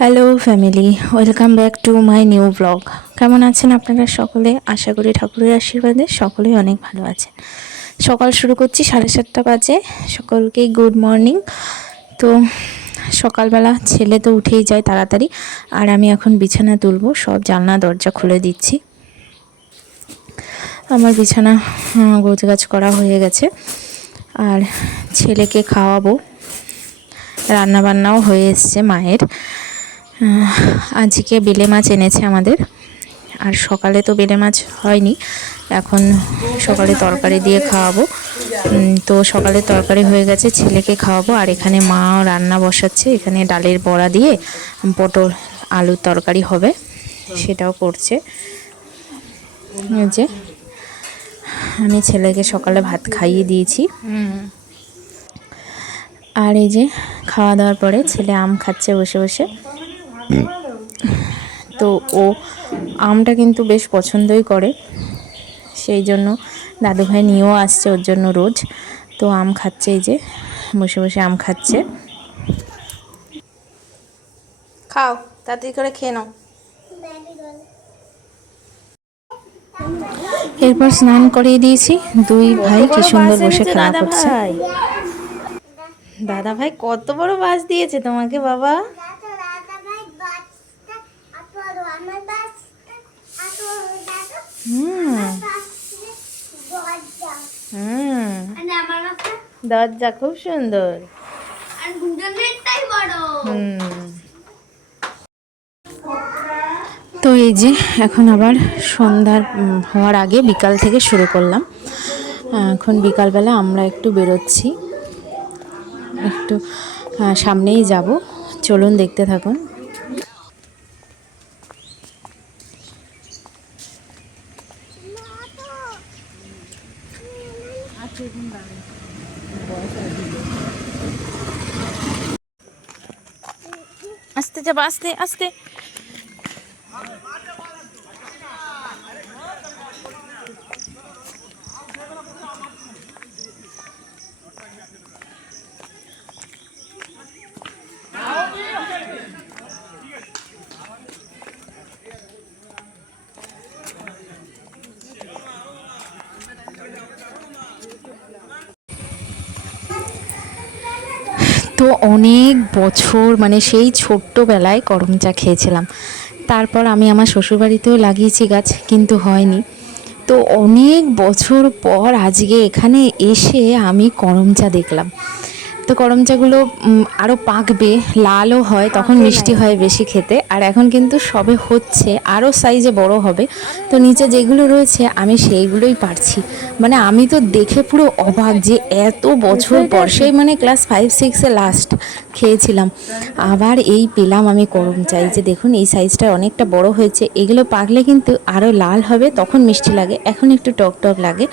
Hello family, welcome back to my new blog. কেমন আছেন আপনারা সকলে? আশা করি ঠাকুরের আশীর্বাদে সকলেই অনেক ভালো আছেন। সকাল শুরু করছি 7:30 বাজে। সকলকেই গুড মর্নিং। তো সকালবেলা ছেলে তো উঠেই যায় তাড়াতাড়ি, আর আমি এখন বিছানা তুলবো। সব জানলা দরজা খুলে দিচ্ছি। আমার বিছানা গোছগাছ করা হয়ে গেছে, আর ছেলেকে খাওয়াবো। রান্নাবান্নাও হয়ে এসছে মায়ের। আজকে বেলে মাছ এনেছে আমাদের, আর সকালে তো বেলে মাছ হয়নি, এখন সকালে তরকারি দিয়ে খাওয়াবো। তো সকালে তরকারি হয়ে গেছে, ছেলেকে খাওয়াবো। আর এখানে মা রান্না বসাচ্ছে, এখানে ডালের বড়া দিয়ে পটল আলুর তরকারি হবে, সেটাও করছে। এই যে আমি ছেলেকে সকালে ভাত খাইয়ে দিয়েছি। আর এই যে খাওয়া দাওয়ার পরে ছেলে আম খাচ্ছে বসে বসে। তো ও আমটা কিন্তু বেশ পছন্দই করে, সেই জন্য দাদুভাই নিয়েও আসছে ওর জন্য রোজ। তো আম খাচ্ছে, এই যে বসে বসে আম খাচ্ছে। খাও, তাড়াতাড়ি করে খেয়ে নাও। এরপর স্নান করিয়ে দিয়েছি। দুই ভাই কি সুন্দর বসে খেলা করছে। দাদা ভাই কত বড় বাস দিয়েছে তোমাকে বাবা? দরজা খুব সুন্দর। তো এই যে এখন আবার সন্ধ্যার হওয়ার আগে বিকাল থেকে শুরু করলাম। এখন বিকালবেলা আমরা একটু বেরোচ্ছি, একটু সামনেই যাব, চলুন দেখতে থাকুন। আস্তে যাবো, আস্তে আস্তে। তো অনেক বছর, মানে সেই ছোট্টবেলায় করম চা খেয়েছিলাম। তারপর আমি আমার শ্বশুরবাড়িতেও লাগিয়েছি গাছ, কিন্তু হয়নি। তো অনেক বছর পর আজকে এখানে এসে আমি করম চা দেখলাম। তো করম চাগুলো আরও পাকবে, লালও হয়, তখন মিষ্টি হয় বেশি খেতে। আর এখন কিন্তু সবে হচ্ছে, আরও সাইজে বড় হবে। তো নিচে যেগুলো রয়েছে আমি সেইগুলোই পারছি। মানে আমি তো দেখে পুরো অবাক যে এত বছর পর, সেই মানে ক্লাস 5-6-এ লাস্ট খেয়েছিলাম, আবার এই পেলাম আমি করম চা। যে দেখুন এই সাইজটা অনেকটা বড় হয়েছে। এগুলো পাকলে কিন্তু আরও লাল হবে, তখন মিষ্টি লাগে, এখন একটু টক টক লাগে।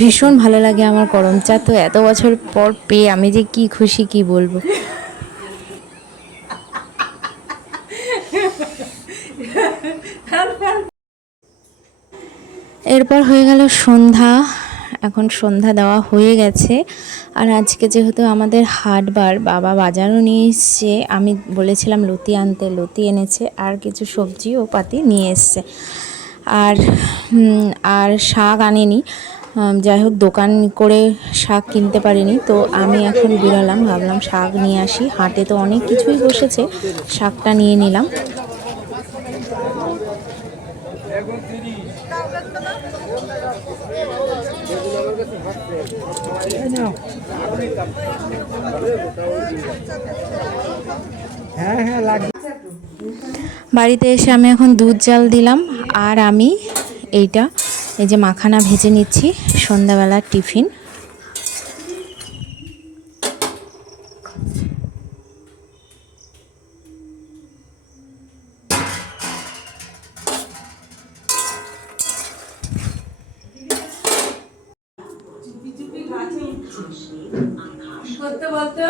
ভীষণ ভালো লাগে আমার করম চা। তো এত বছর পর পেয়ে আমি যে কি খুশি কি বলবো। এরপর হয়ে গেল সন্ধ্যা। এখন সন্ধ্যা দেওয়া হয়ে গেছে। আর আজকে যেহেতু আমাদের হাটবার, বাবা বাজারও নিয়ে এসছে। আমি বলেছিলাম লতি আনতে, লতি এনেছে, আর কিছু সবজিও পাতি নিয়ে এসছে। আর আর শাক আনেনি। যাই হোক, দোকান করে শাক কিনতে পারিনি। তো আমি এখন বেরোলাম, ভাবলাম শাক নিয়ে আসি। হাটে তো অনেক কিছুই বসেছে, শাকটা নিয়ে নিলাম। বাড়িতে এসে আমি এখন দুধ জাল দিলাম, আর আমি এই যে মাখানা ভেজে নিচ্ছি সন্ধ্যাবেলার টিফিন। করতে বলতো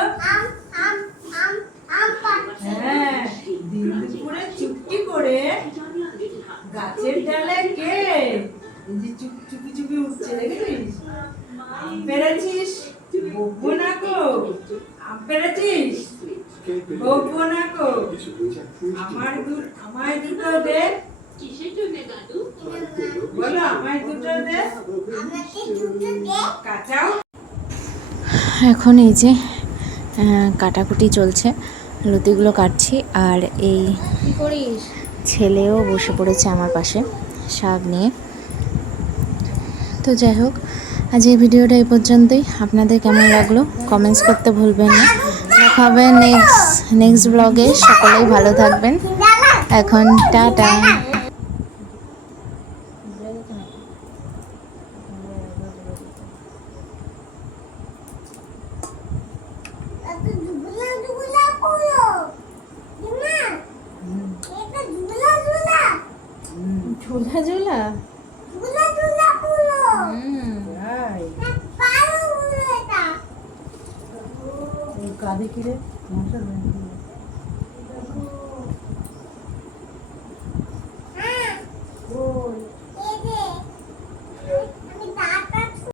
হ্যাঁ, দুপুরে চুপটি করে গাছের ডালে কে চুপি চুপি উঠছে, দেখেছিস? পেরেছিস? বকবো না গো, পেরেছিস? বকবো না গো। আমায় দুটো দে। বলো আমায় দুটো দে। কাঁচাও। এখন এই যে কাটাকুটি চলছে, লতিগুলো কাটছি। আর এই কি করিস? ছেলেও বসে পড়েছে আমার পাশে শাক নিয়ে। তো যাই হোক, আজ এই ভিডিওটা এই পর্যন্তই। আপনাদের কেমন লাগলো কমেন্টস করতে ভুলবেন না। দেখা হবে নেক্সট ব্লগে। সকলেই ভালো থাকবেন। এখন টাটা। ঝোলা ঝোলা কাঁদে কিরে?